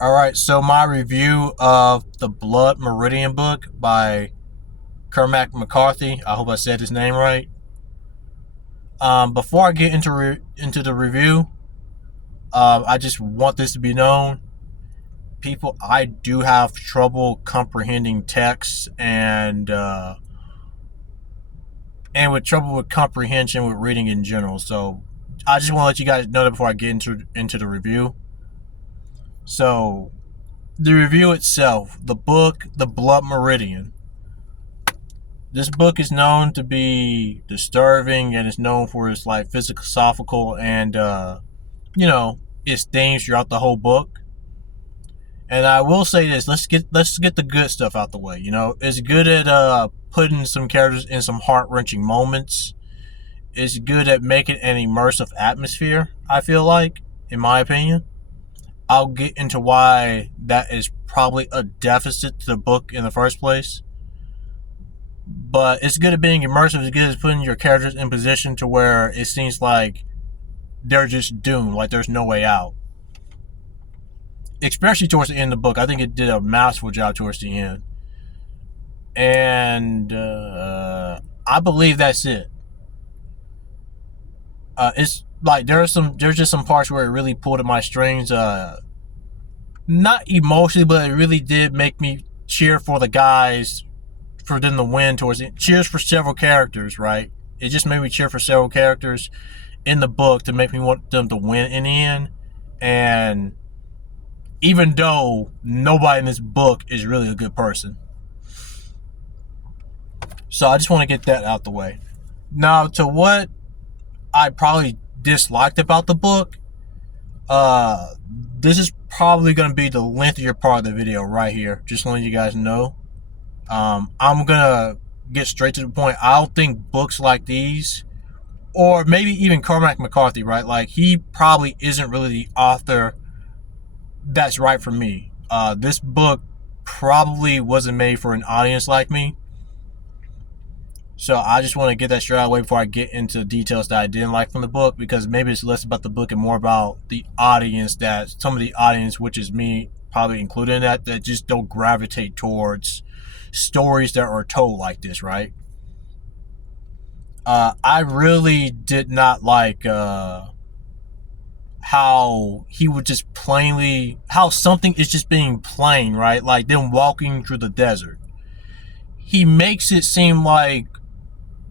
Alright, so my review of the Blood Meridian book by Cormac McCarthy. I hope I said his name right. Before I get into the review, I just want this to be known. People, I do have trouble comprehending text and with trouble with comprehension with reading in general. So I just want to let you guys know that before I get into the review. So the review itself, the book, The Blood Meridian. This book is known to be disturbing and is known for its like philosophical and its themes throughout the whole book. And I will say this: let's get the good stuff out the way. It's good at putting some characters in some heart wrenching moments. It's good at making an immersive atmosphere. I feel like, in my opinion, I'll get into why that is probably a deficit to the book in the first place. But it's good at being immersive. It's good at putting your characters in position to where it seems like they're just doomed, like there's no way out. Especially towards the end of the book. I think it did a masterful job towards the end. And I believe that's it. It's like there's just some parts where it really pulled at my strings. Not emotionally, but it really did make me cheer for the guys for them to win towards it. Cheers for several characters, right? It just made me cheer for several characters in the book to make me want them to win in the end. And even though nobody in this book is really a good person. So I just want to get that out the way. Now, to what I probably disliked about the book, this is probably going to be the lengthier part of the video right here. Just letting you guys know. I'm gonna get straight to the point. I don't think books like these, or maybe even Cormac McCarthy, right? Like, he probably isn't really the author that's right for me. This book probably wasn't made for an audience like me. So I just want to get that straight out of the way before I get into details that I didn't like from the book, because maybe it's less about the book and more about the audience, that some of the audience, which is me probably included in that just don't gravitate towards stories that are told like this, right? I really did not like how he would just how something is just being plain, right? Like them walking through the desert. He makes it seem like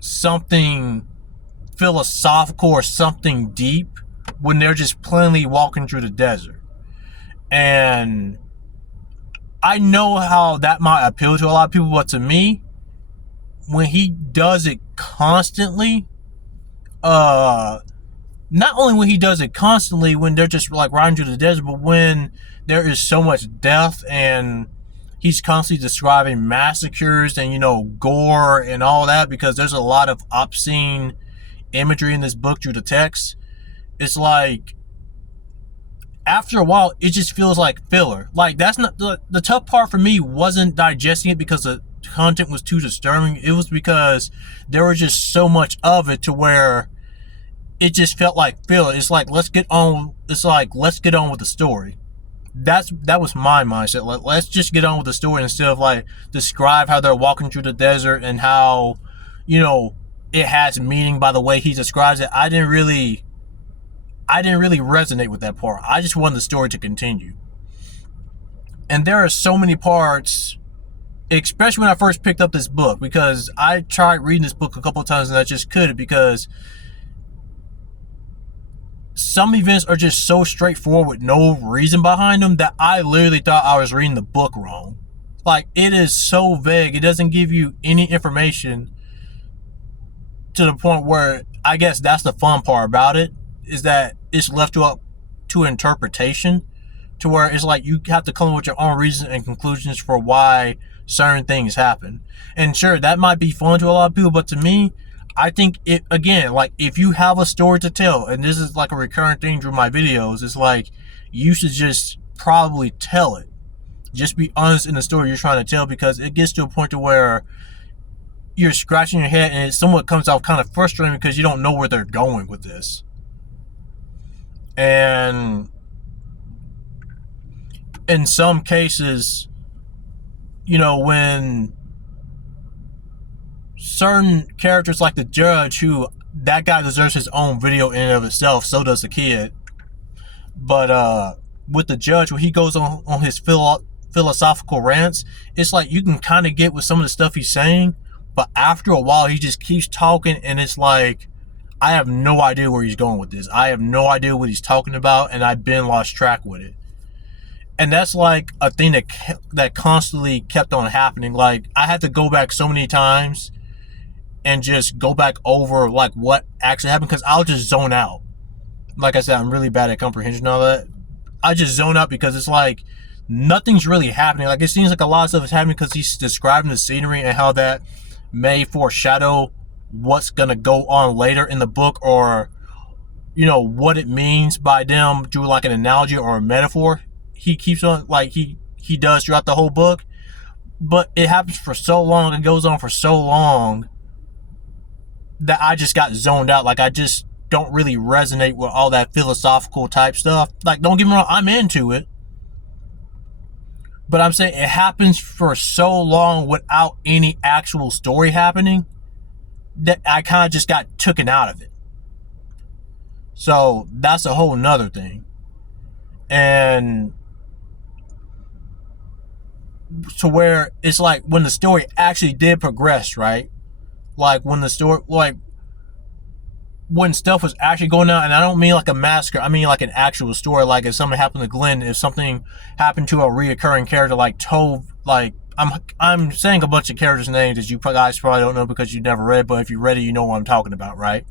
something philosophical or something deep when they're just plainly walking through the desert. And I know how that might appeal to a lot of people, but to me, when he does it constantly, not only when he does it constantly, when they're just like riding through the desert, but when there is so much death and he's constantly describing massacres and, gore and all that, because there's a lot of obscene imagery in this book through the text. It's like, after a while, it just feels like filler. Like, that's not the tough part for me. Wasn't digesting it because the content was too disturbing. It was because there was just so much of it to where it just felt like filler. It's like, let's get on with the story. That was my mindset. Like, let's just get on with the story instead of like describe how they're walking through the desert and how it has meaning by the way he describes it. I didn't really resonate with that part. I just wanted the story to continue. And there are so many parts, especially when I first picked up this book, because I tried reading this book a couple of times and I just couldn't, because some events are just so straightforward with no reason behind them that I literally thought I was reading the book wrong. Like, it is so vague. It doesn't give you any information to the point where, I guess that's the fun part about it, is that it's left up to interpretation, to where it's like you have to come up with your own reasons and conclusions for why certain things happen. And sure, that might be fun to a lot of people, but to me, I think it, again, like, if you have a story to tell, and this is like a recurrent thing through my videos, it's like, you should just probably tell it. Just be honest in the story you're trying to tell, because it gets to a point to where you're scratching your head and it somewhat comes off kind of frustrating because you don't know where they're going with this. And in some cases, when certain characters like the judge, who that guy deserves his own video in and of itself, so does the kid. But with the judge, when he goes on his philosophical rants, it's like you can kind of get with some of the stuff he's saying, but after a while he just keeps talking, and it's like, I have no idea where he's going with this. I have no idea what he's talking about, and I've been lost track with it. And that's like a thing that constantly kept on happening. Like, I had to go back so many times and just go back over like what actually happened, because I'll just zone out. Like I said, I'm really bad at comprehension and all that. I just zone out because it's like nothing's really happening. Like, it seems like a lot of stuff is happening because he's describing the scenery and how that may foreshadow what's gonna go on later in the book, or what it means by them through like an analogy or a metaphor. He keeps on, like he does throughout the whole book, but it happens for so long and goes on for so long that I just got zoned out. Like, I just don't really resonate with all that philosophical type stuff. Like, don't get me wrong, I'm into it, but I'm saying it happens for so long without any actual story happening that I kind of just got taken out of it. So that's a whole nother thing. And to where it's like, when the story actually did progress, right? Like, when stuff was actually going on, and I don't mean like a massacre, I mean like an actual story. Like, if something happened to Glenn, if something happened to a reoccurring character like Tove, like, I'm saying a bunch of characters' names that you guys probably don't know because you never read, but if you read it, you know what I'm talking about, right?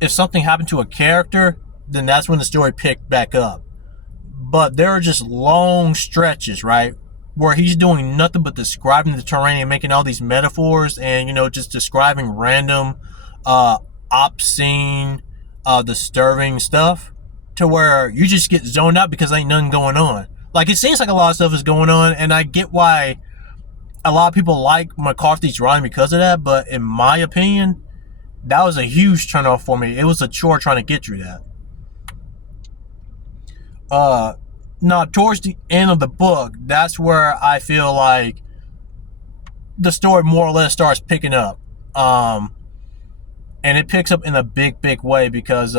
If something happened to a character, then that's when the story picked back up. But there are just long stretches, right, where he's doing nothing but describing the terrain and making all these metaphors and, just describing random, obscene, disturbing stuff, to where you just get zoned out because ain't nothing going on. Like, it seems like a lot of stuff is going on, and I get why a lot of people like McCarthy's writing because of that, but in my opinion, that was a huge turnoff for me. It was a chore trying to get through that. Now, towards the end of the book, that's where I feel like the story more or less starts picking up. And it picks up in a big, big way, because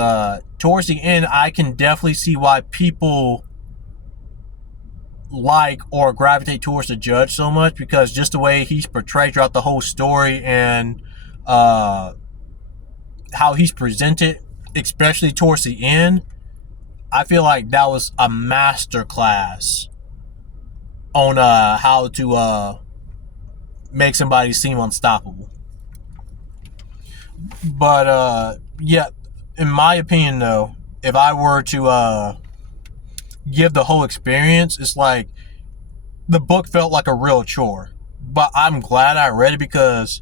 towards the end, I can definitely see why people like or gravitate towards the judge so much, because just the way he's portrayed throughout the whole story, and how he's presented, especially towards the end, I feel like that was a master class on how to make somebody seem unstoppable. But yeah, in my opinion though, if I were to give the whole experience, it's like the book felt like a real chore. But I'm glad I read it, because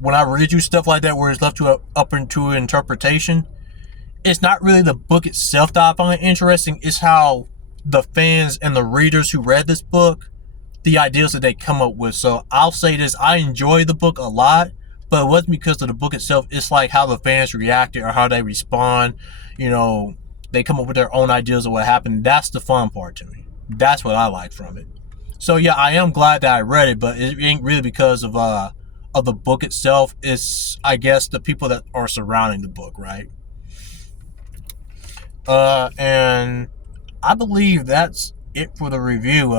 when I read you stuff like that where it's left to up into interpretation, it's not really the book itself that I find interesting. It's how the fans and the readers who read this book, the ideas that they come up with. So I'll say this, I enjoy the book a lot, but it wasn't because of the book itself. It's like how the fans reacted or how they respond. They come up with their own ideas of what happened. That's the fun part to me. That's what I like from it. So yeah, I am glad that I read it, but it ain't really because of the book itself. It's, I guess, the people that are surrounding the book, right? And I believe that's it for the review.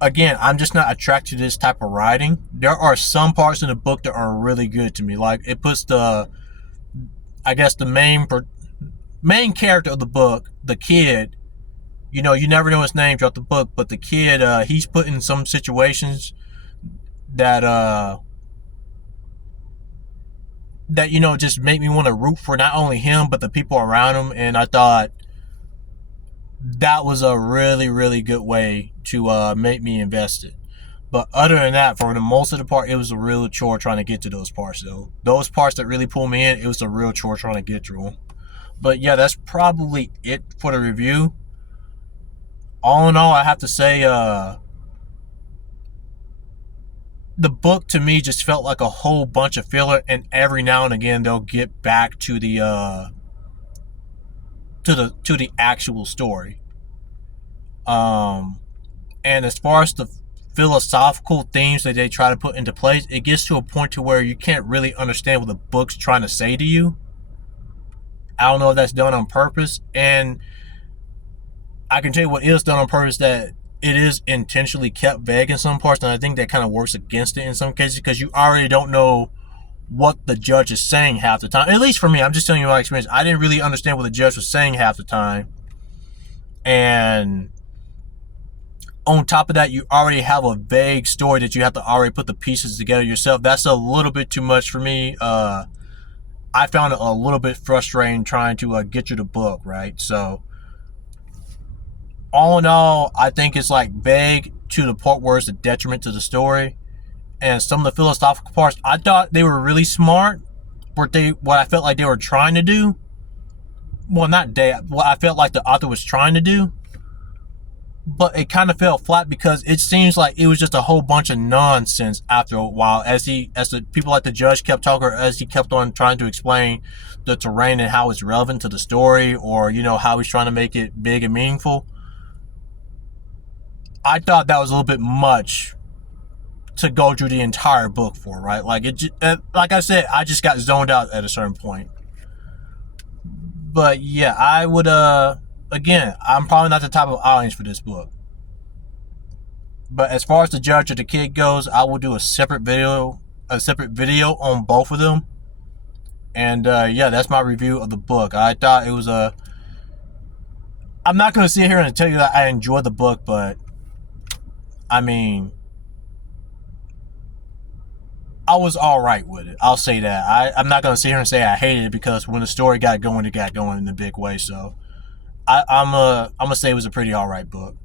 Again, I'm just not attracted to this type of writing. There are some parts in the book that are really good to me. Like, it puts the main character of the book, the kid, you never know his name throughout the book, but the kid, he's put in some situations that just make me want to root for not only him but the people around him. And I thought that was a really, really good way to make me invested. But other than that, for the most of the part, it was a real chore trying to get to those parts, though. Those parts that really pulled me in, it was a real chore trying to get through them. But yeah, that's probably it for the review. All in all, I have to say, the book to me just felt like a whole bunch of filler, and every now and again they'll get back to the to the actual story. Um, and as far as the philosophical themes that they try to put into place, it gets to a point to where you can't really understand what the book's trying to say to you. I don't know if that's done on purpose, and I can tell you what is done on purpose, that it is intentionally kept vague in some parts, and I think that kind of works against it in some cases, because you already don't know what the judge is saying half the time. At least for me, I'm just telling you my experience. I didn't really understand what the judge was saying half the time, and on top of that, you already have a vague story that you have to already put the pieces together yourself. That's a little bit too much for me. I found it a little bit frustrating trying to get you the book, right? So all in all, I think it's like vague to the part where it's a detriment to the story. And some of the philosophical parts, I thought they were really smart. What I felt like they were trying to do. Well, not they. What I felt like the author was trying to do. But it kind of fell flat because it seems like it was just a whole bunch of nonsense after a while, as the people like the judge kept talking, or as he kept on trying to explain the terrain and how it's relevant to the story, or how he's trying to make it big and meaningful. I thought that was a little bit much to go through the entire book for, right? Like like I said, I just got zoned out at a certain point. But yeah, I would again, I'm probably not the type of audience for this book. But as far as the judge or the kid goes, I will do a separate video on both of them. And yeah, that's my review of the book. I thought it was I'm not going to sit here and tell you that I enjoyed the book, but I mean, I was all right with it. I'll say that. I'm not going to sit here and say I hated it, because when the story got going, it got going in a big way. So I'm gonna say it was a pretty all right book.